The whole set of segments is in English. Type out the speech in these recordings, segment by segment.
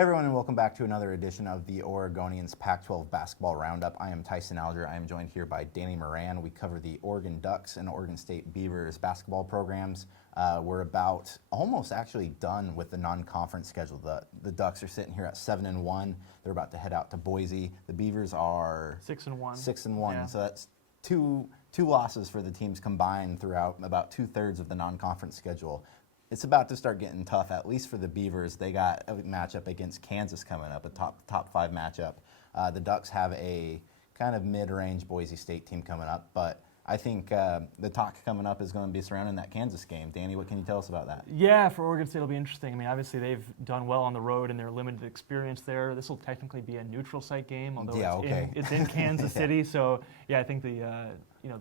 Hey everyone, and welcome back to another edition of the Oregonians Pac-12 Basketball Roundup. I am Tyson Alger. I am joined here by Danny Moran. We cover the Oregon Ducks and Oregon State Beavers basketball programs. We're about almost actually done with the non-conference schedule. The Ducks are sitting here at 7-1. They're about to head out to Boise. The Beavers are 6-1. 6-1. Yeah. So that's two losses for the teams combined throughout about 2/3 of the non-conference schedule. It's about to start getting tough, at least for the Beavers. They got a matchup against Kansas coming up, a top five matchup. The Ducks have a kind of mid-range Boise State team coming up, but I think the talk coming up is going to be surrounding that Kansas game. Danny, what can you tell us about that? Yeah, for Oregon State, it'll be interesting. I mean, obviously they've done well on the road and their limited experience there. This will technically be a neutral site game, although it's in Kansas City. So yeah, I think the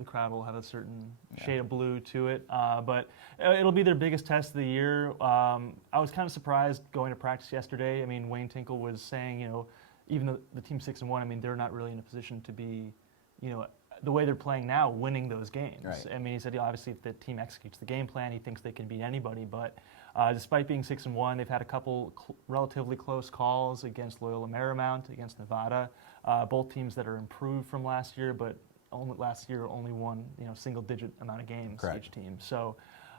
crowd will have a certain shade of blue to it. But it'll be their biggest test of the year. I was kind of surprised going to practice yesterday. I mean, Wayne Tinkle was saying, even though the team's 6-1, I mean, they're not really in a position to be, the way they're playing now, winning those games. Right. I mean, he said, obviously, if the team executes the game plan, he thinks they can beat anybody. But despite being 6-1, they've had a couple relatively close calls against Loyola Marymount, against Nevada, both teams that are improved from last year, but last year only won single-digit amount of games. Correct. Each team. So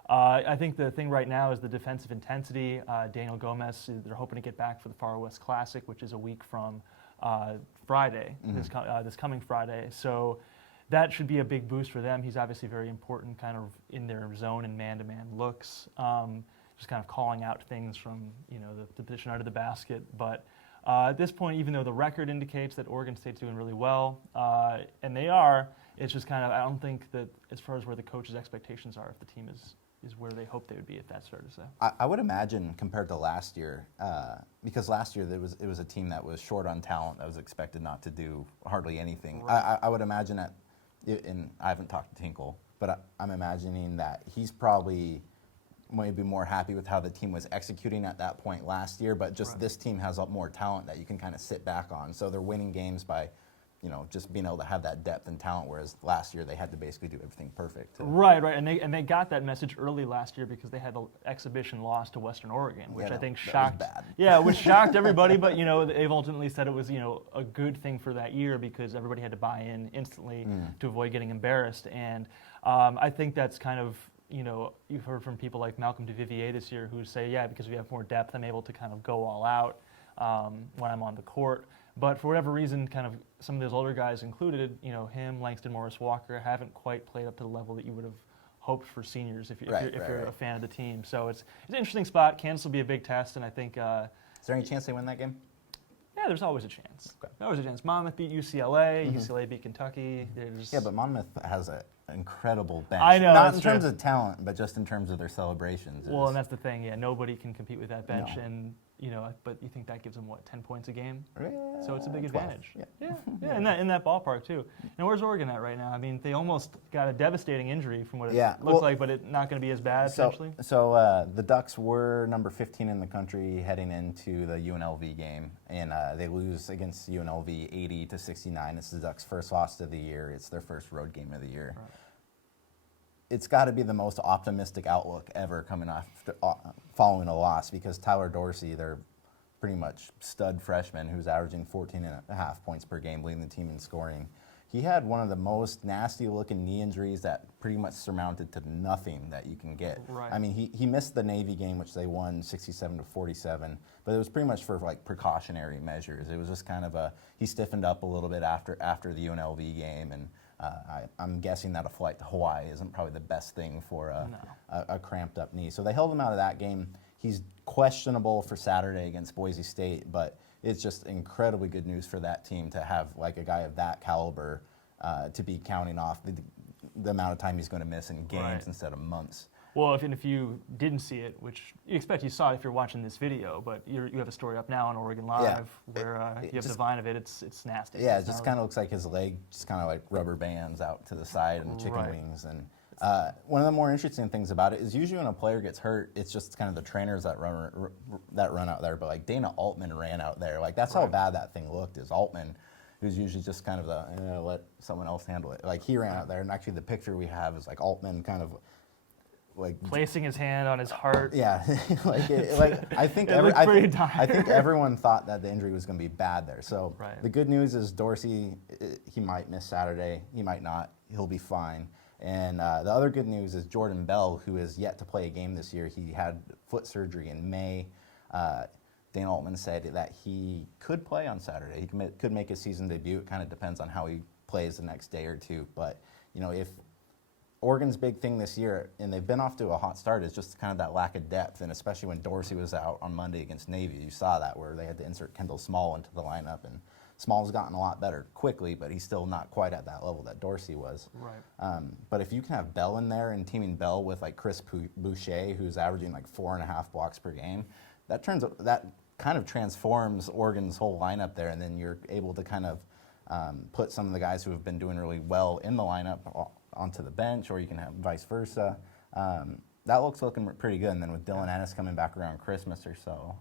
I think the thing right now is the defensive intensity. Daniel Gomez, they're hoping to get back for the Far West Classic, which is a week from Friday, this coming Friday. So that should be a big boost for them. He's obviously very important kind of in their zone and man-to-man looks, just kind of calling out things from the position under the basket. But at this point, even though the record indicates that Oregon State's doing really well, and they are, it's just kind of, I don't think that as far as where the coach's expectations are, if the team is where they hope they would be, if that's fair to say. I would imagine compared to last year, because last year it was a team that was short on talent, that was expected not to do hardly anything. Right. I would imagine that, and I haven't talked to Tinkle, but I'm imagining that he's probably maybe more happy with how the team was executing at that point last year, but just this team has more talent that you can kind of sit back on. So they're winning games by, just being able to have that depth and talent, whereas last year they had to basically do everything perfect. Right, and they got that message early last year because they had the exhibition loss to Western Oregon, which I think shocked. That was bad. Yeah, which shocked everybody. But they've ultimately said it was a good thing for that year because everybody had to buy in instantly to avoid getting embarrassed. And I think that's kind of you've heard from people like Malcolm DeVivier this year who say, yeah, because we have more depth, I'm able to kind of go all out when I'm on the court. But for whatever reason, kind of some of those older guys included, him, Langston Morris Walker, haven't quite played up to the level that you would have hoped for seniors if you're a fan of the team. So it's an interesting spot. Kansas will be a big test, and I think. Is there any chance they win that game? Yeah, there's always a chance. Okay. Always a chance. Monmouth beat UCLA. UCLA beat Kentucky. Yeah, but Monmouth has an incredible bench. I know. Not in terms of talent, but just in terms of their celebrations. Well, and that's the thing. Yeah, nobody can compete with that bench, No. and but you think that gives them 10 points a game? Yeah, So it's a big 12. advantage. Yeah. In that ballpark too. Now where's Oregon at right now? I mean, they almost got a devastating injury from what it looked like, but it's not going to be as bad potentially. So the Ducks were number 15 in the country heading into the UNLV game, and they lose against UNLV 80-69. It's the Ducks' first loss of the year. It's their first road game of the year. Right. It's got to be the most optimistic outlook ever coming off following a loss, because Tyler Dorsey, their pretty much stud freshman who's averaging 14.5 points per game, leading the team in scoring, he had one of the most nasty-looking knee injuries that pretty much surmounted to nothing that you can get. Right. I mean, he missed the Navy game, which they won 67-47, but it was pretty much for precautionary measures. It was just kind of he stiffened up a little bit after the UNLV game, and I'm guessing that a flight to Hawaii isn't probably the best thing for a cramped up knee. So they held him out of that game. He's questionable for Saturday against Boise State, but it's just incredibly good news for that team to have a guy of that caliber to be counting off the amount of time he's going to miss in games instead of months. Well, if you didn't see it, which you expect you saw it if you're watching this video, but you have a story up now on Oregon Live where you have the vine of it. It's nasty. Yeah, it just kind of looks like his leg just kind of like rubber bands out to the side and chicken wings. And one of the more interesting things about it is usually when a player gets hurt, it's just kind of the trainers that run out there. But like Dana Altman ran out there. Like that's how bad that thing looked. Is Altman, who's usually just kind of let someone else handle it. Like he ran out there, and actually the picture we have is like Altman kind of like placing his hand on his heart. yeah, I think It looked pretty dire. I think everyone thought that the injury was going to be bad there. So Right. the good news is Dorsey, he might miss Saturday, he might not, he'll be fine. And the other good news is Jordan Bell, who is yet to play a game this year. He had foot surgery in May. Dana Altman said that he could play on Saturday. He could make his season debut. It kind of depends on how he plays the next day or two. But, you know, if Oregon's big thing this year, and they've been off to a hot start, is just kind of that lack of depth. And especially when Dorsey was out on Monday against Navy, you saw that where they had to insert Kendall Small into the lineup. And Small's gotten a lot better quickly, but he's still not quite at that level that Dorsey was. Right. But if you can have Bell in there and teaming Bell with like Chris Boucher, who's averaging like 4.5 blocks per game, that kind of transforms Oregon's whole lineup there, and then you're able to kind of put some of the guys who have been doing really well in the lineup onto the bench, or you can have vice versa. That looking pretty good, and then with Dylan Ennis coming back around Christmas or so.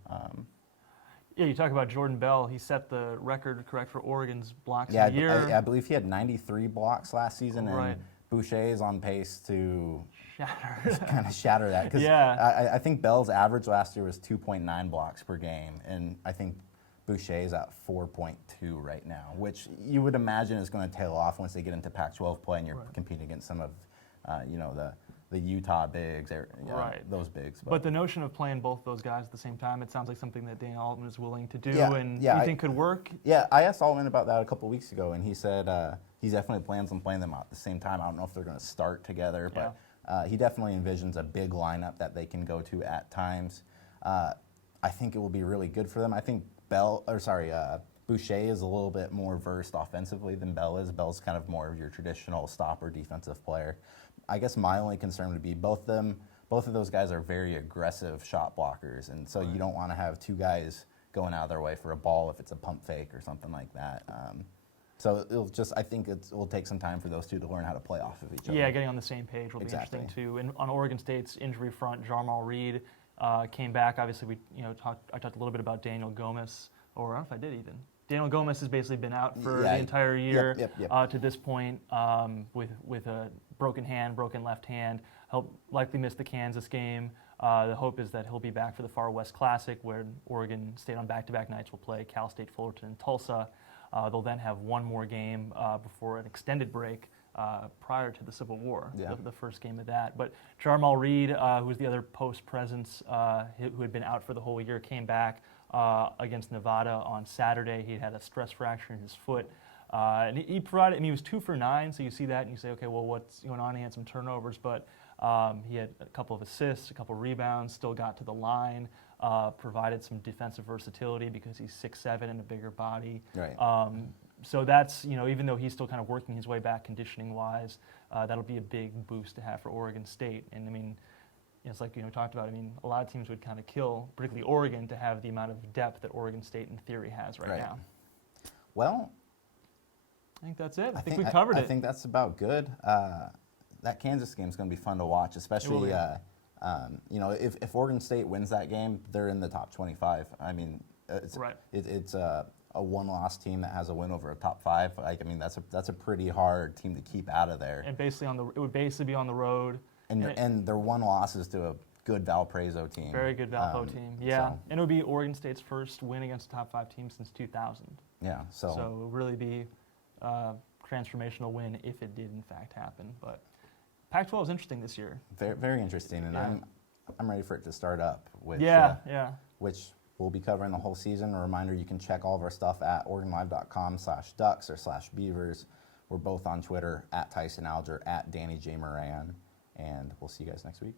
Yeah, you talk about Jordan Bell. He set the record, correct, for Oregon's blocks Yeah, in the year. I believe he had 93 blocks last season, Right. and Boucher is on pace to Shatter. kind of shatter that. Because Yeah. I think Bell's average last year was 2.9 blocks per game, and I think Boucher is at 4.2 right now, which you would imagine is going to tail off once they get into Pac-12 play and you're Right. competing against some of, the Utah bigs, Right. those bigs. But the notion of playing both those guys at the same time, it sounds like something that Dana Altman is willing to do, and you think could work? Yeah, I asked Altman about that a couple weeks ago, and he said he definitely plans on playing them at the same time. I don't know if they're going to start together, but he definitely envisions a big lineup that they can go to at times. I think it will be really good for them. I think Boucher is a little bit more versed offensively than Bell is. Bell's kind of more of your traditional stopper defensive player. I guess my only concern would be both of those guys are very aggressive shot blockers, and so you don't want to have two guys going out of their way for a ball if it's a pump fake or something like that. So I think it will take some time for those two to learn how to play off of each other. Yeah, getting on the same page will be interesting too. And on Oregon State's injury front, Jarmal Reed came back. Obviously, I talked a little bit about Daniel Gomez, or I don't know if I did even. Daniel Gomez has basically been out for the entire year to this point with a broken hand, broken left hand. He'll likely miss the Kansas game. The hope is that he'll be back for the Far West Classic, where Oregon State on back-to-back nights will play Cal State Fullerton and Tulsa. They'll then have one more game before an extended break prior to the Civil War, the first game of that. But Jarmal Reed, who was the other post presence who had been out for the whole year, came back against Nevada on Saturday. He had a stress fracture in his foot. And he provided, he was 2 for 9, so you see that and you say, okay, well, what's going on? He had some turnovers, but he had a couple of assists, a couple of rebounds, still got to the line, provided some defensive versatility because he's 6'7" and a bigger body. Right. So that's, even though he's still kind of working his way back conditioning-wise, that'll be a big boost to have for Oregon State. And, it's like we talked about. A lot of teams would kind of kill, particularly Oregon, to have the amount of depth that Oregon State in theory has right now. Well, I think that's it. I think we covered it. I think that's about good. That Kansas game is going to be fun to watch, especially if Oregon State wins that game, they're in the top 25. It's a one-loss team that has a win over a top 5. That's a pretty hard team to keep out of there. And it would basically be on the road. And their one loss is to a good Valparaiso team. Very good Valpo team. Yeah. And it would be Oregon State's first win against a top 5 team since 2000. Yeah. So it would really be a transformational win if it did in fact happen. But Pac-12 is interesting this year. Very, very interesting, and I'm ready for it to start up. Which we'll be covering the whole season. A reminder: you can check all of our stuff at OregonLive.com/Ducks or /Beavers. We're both on Twitter at Tyson Alger, at Danny J. Moran, and we'll see you guys next week.